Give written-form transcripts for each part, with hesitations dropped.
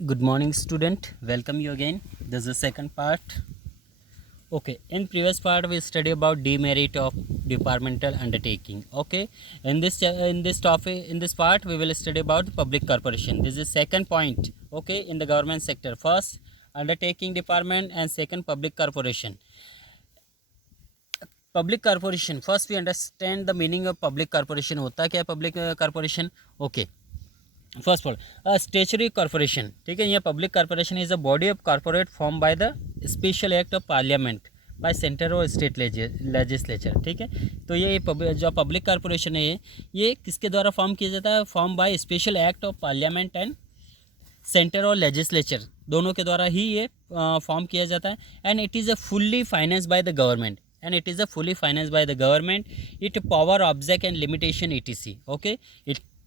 Good morning, student. Welcome you again. This is the second part. Okay, in previous part we study about demerit of departmental undertaking. Okay, in this topic, in this part we will study about the public corporation. This is second point. Okay, in the government sector, first undertaking department and second public corporation. Public corporation, first we understand the meaning of public corporation. होता क्या है public corporation? Okay, first of all statutory corporation, ठीक है। ये public corporation is a body of corporate form by the special act of parliament bye centre और state legislature, ठीक है। तो ये जो पब्लिक कॉर्पोरेशन है ये किसके द्वारा फॉर्म किया जाता है? Form by special act of parliament and centre और लेजिस्लेचर, दोनों के द्वारा ही ये फॉर्म किया जाता है। And it is a fully finance by the government it power object and limitation etc. Okay,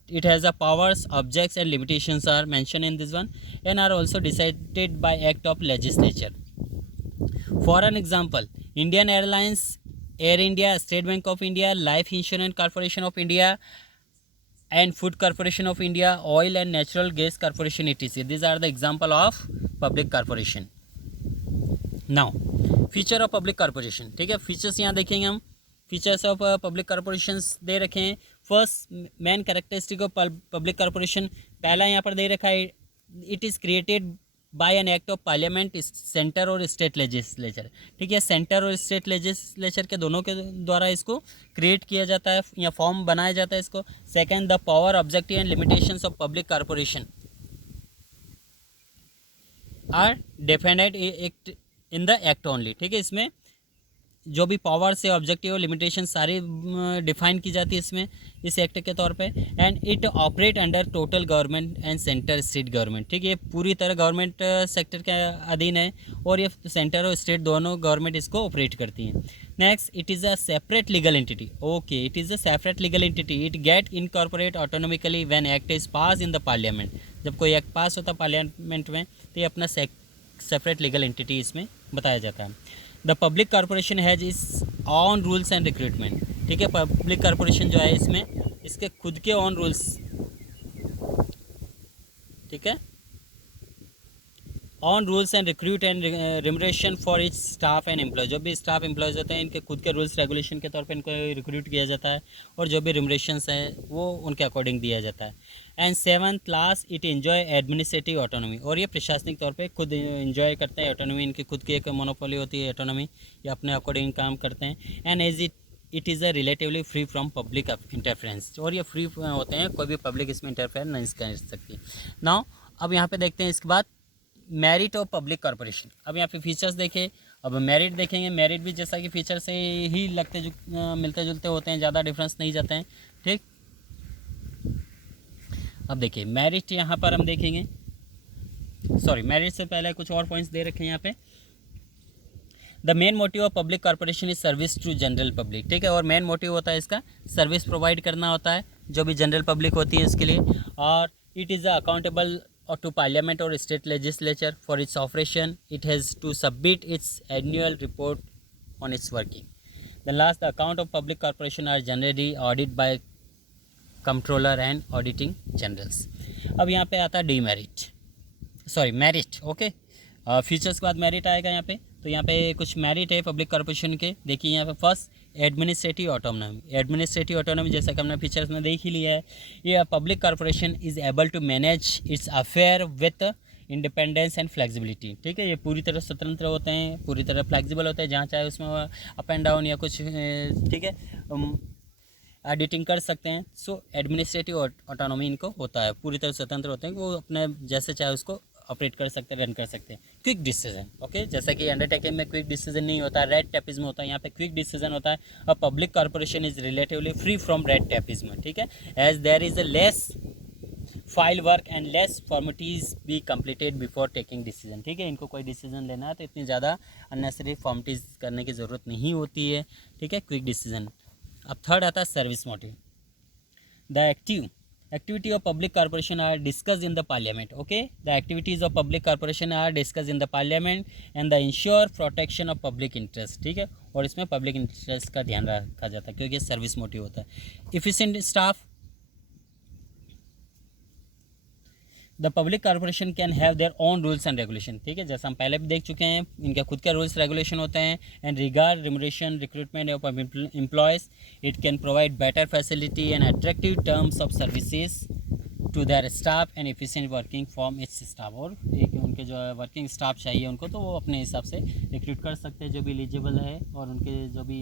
it has a powers, objects and limitations are mentioned in this one and are also decided by act of legislature. For an example, Indian Airlines, Air India, State Bank of India, Life Insurance Corporation of India and Food Corporation of India, Oil and Natural Gas Corporation etc. These are the example of public corporation. Now feature of public corporation, ठीक है। Features यहाँ देखेंगे हम, features of public corporations दे रखे हैं। First main characteristic of public corporation, पहला यहाँ पर दे रखा है, it is created by an act of parliament, centre और स्टेट लेजिस्लेचर, ठीक है। सेंटर और स्टेट लेजिस्लेचर के दोनों के द्वारा इसको क्रिएट किया जाता है या फॉर्म बनाया जाता है इसको। Second, the power, objective and limitations of public corporation are defined in the act only, ठीक है। इसमें जो भी पावर से ऑब्जेक्टिव और लिमिटेशन सारी डिफाइन की जाती है इसमें, इस एक्ट के तौर पे। And it operate under total government and centre state government, ठीक है। ये पूरी तरह गवर्नमेंट सेक्टर के अधीन है और ये सेंटर और स्टेट दोनों गवर्नमेंट इसको ऑपरेट करती हैं। Next, it is a separate legal entity. Okay, it is a separate legal entity, it get incorporate autonomically when act is pass in the parliament. जब कोई एक्ट पास होता है पार्लियामेंट में तो ये अपना सेपरेट लीगल एंटिटी इसमें बताया जाता है। द पब्लिक कॉर्पोरेशन हैज इस ऑन रूल्स एंड रिक्रूटमेंट, ठीक है। पब्लिक कॉर्पोरेशन जो है इसमें इसके खुद के ऑन रूल्स, ठीक है, on rules and recruit and remuneration for each staff and employ. जो भी स्टाफ एम्प्लॉयज़ होते हैं इनके खुद के रूल्स रेगुलेशन के तौर पे इनको रिक्रूट किया जाता है और जो भी रिमरेशंस हैं वो उनके अकॉर्डिंग दिया जाता है। And seventh class, it enjoy administrative autonomy, और ये प्रशासनिक तौर पे खुद एंजॉय करते हैं ऑटोनॉमी, इनकी खुद की एक मोनोपोली होती है ऑटोनॉमी, ये अपने अकॉर्डिंग काम करते हैं। And as it is a relatively free from public interference, और ये फ्री होते हैं, कोई भी पब्लिक इसमें इंटरफेयर नहीं कर सकती। नाउ अब यहाँ पे देखते हैं इसके बाद मेरिट ऑफ पब्लिक कॉर्पोरेशन। अब यहाँ पे फीचर्स देखें, अब मेरिट देखेंगे। मेरिट भी जैसा कि फीचर से ही लगते मिलते जुलते होते हैं, ज़्यादा डिफरेंस नहीं जाते हैं, ठीक। अब देखिए मेरिट यहाँ पर हम देखेंगे, सॉरी मेरिट से पहले कुछ और पॉइंट्स दे रखे हैं यहाँ पे। The main motive of public corporation is service to general public, ठीक है। और मेन मोटिव होता है इसका सर्विस प्रोवाइड करना होता है जो भी जनरल पब्लिक होती है इसके लिए। और it is accountable or to parliament or state legislature for its operation. It has to submit its annual report on its working. Then last, the account of public corporation are generally audited by comptroller and auditing generals. अब यहाँ पे आता है demerit, sorry merit, okay. Features के बाद merit आएगा यहाँ पे। तो यहाँ पे कुछ मेरिट है पब्लिक कॉर्पोरेशन के, देखिए यहाँ पे first administrative autonomy. Administrative autonomy जैसा कि हमने फीचर्स में देख ही लिया है, ये public corporation is able to manage its affair with independence and flexibility, ठीक है। ये पूरी तरह स्वतंत्र होते हैं, पूरी तरह फ्लेक्सिबल होते हैं, जहाँ चाहे उसमें अप एंड डाउन या कुछ, ठीक है, एडिटिंग कर सकते हैं। सो एडमिनिस्ट्रेटिव ऑटोनॉमी इनको होता है, पूरी तरह स्वतंत्र होते हैं, वो अपने जैसे चाहे उसको ऑपरेट कर सकते हैं, रन कर सकते हैं। क्विक डिसीजन, ओके, जैसा कि अंडरटेकिंग में क्विक डिसीजन नहीं होता, रेड टेपिज्म होता है, यहाँ पे क्विक डिसीजन होता है। और public corporation is relatively free from red tapism, ठीक है, as there is a less file work and less formalities be completed before taking decision, ठीक है। इनको कोई डिसीजन लेना है तो इतनी ज़्यादा अननेसेसरी फॉर्मेलिटीज करने की ज़रूरत नहीं होती है, ठीक है, क्विक डिसीजन। अब थर्ड आता है service motive. The activity of public corporation are discussed in the parliament, okay. The activities of public corporation are discussed in the parliament and the ensure protection of public interest, ठीक है। और इसमें public interest का ध्यान रखा जाता है क्योंकि सर्विस मोटिव होता है। efficient staff, the public corporation can have their own rules and regulation, ठीक है, जैसा हम पहले भी देख चुके हैं, इनके खुद के रूल्स रेगुलेशन होते हैं। And regard remuneration recruitment of employees, it can provide better facility and attractive terms of services to their staff and efficient working form its staff. और एक उनके जो वर्किंग स्टाफ चाहिए उनको, तो वो अपने हिसाब से रिक्रूट कर सकते हैं जो भी एलिजिबल है, और उनके जो भी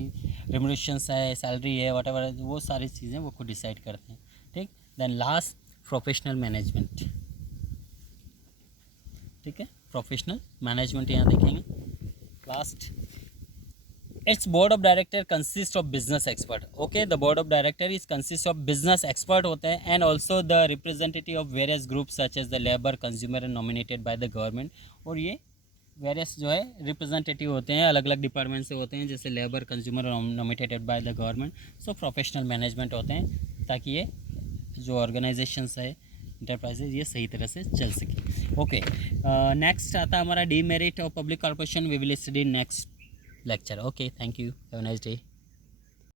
रेमुनेशंस है, सैलरी है, व्हाटएवर, वो सारी चीज़ें वो खुद डिसाइड करते हैं, ठीक। देन लास्ट प्रोफेशनल मैनेजमेंट, ठीक है, प्रोफेशनल मैनेजमेंट यहाँ देखेंगे last. Its board of director consist of business expert, okay, the board of director is consist of business expert होते हैं, and also the representative of various group such as the labour, consumer and nominated by the government. और ये various जो है representative होते हैं, अलग अलग डिपार्टमेंट से होते हैं, जैसे लेबर, कंज्यूमर और nominated by the government. So professional management होते हैं, ताकि ये जो ऑर्गेनाइजेशंस है, इंटरप्राइजेज, ये सही तरह से चल सके। ओके, नेक्स्ट आता है हमारा demerit of public corporation, we will study next lecture. Okay, thank you, have a nice day.